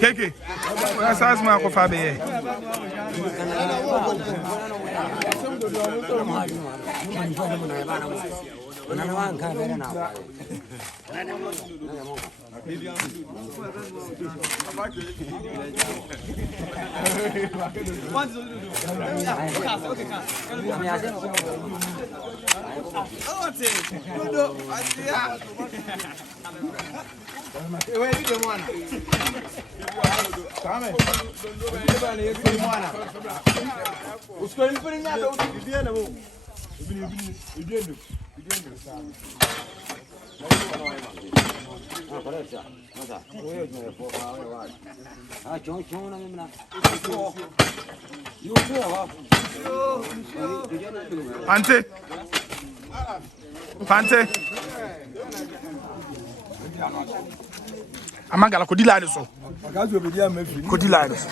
Keke. Asas ma ko fa be. Pante. Amagala kodi line so. Kodi line so.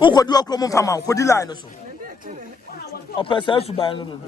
O kodi okro mo fama kodi line so. O pesa su ba no do.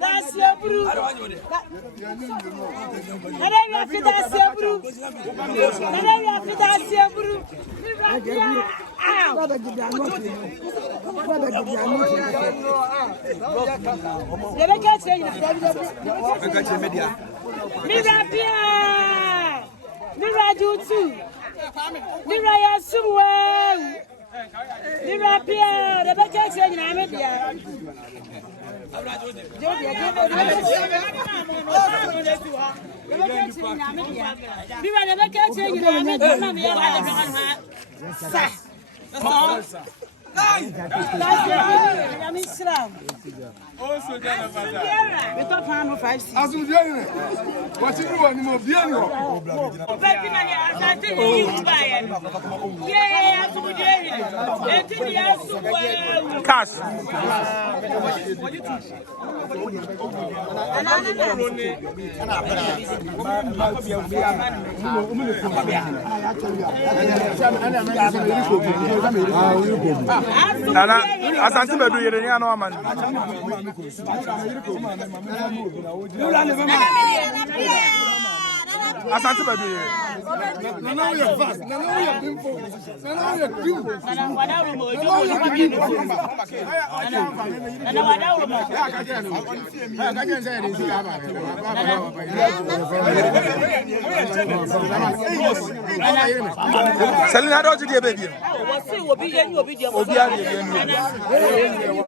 That's your brew. Nana, asanti bedu yere ni ano amani. Asante baby. Now you're fast. Now you're beautiful. Now you're cute. Selena, don't you, baby? Obi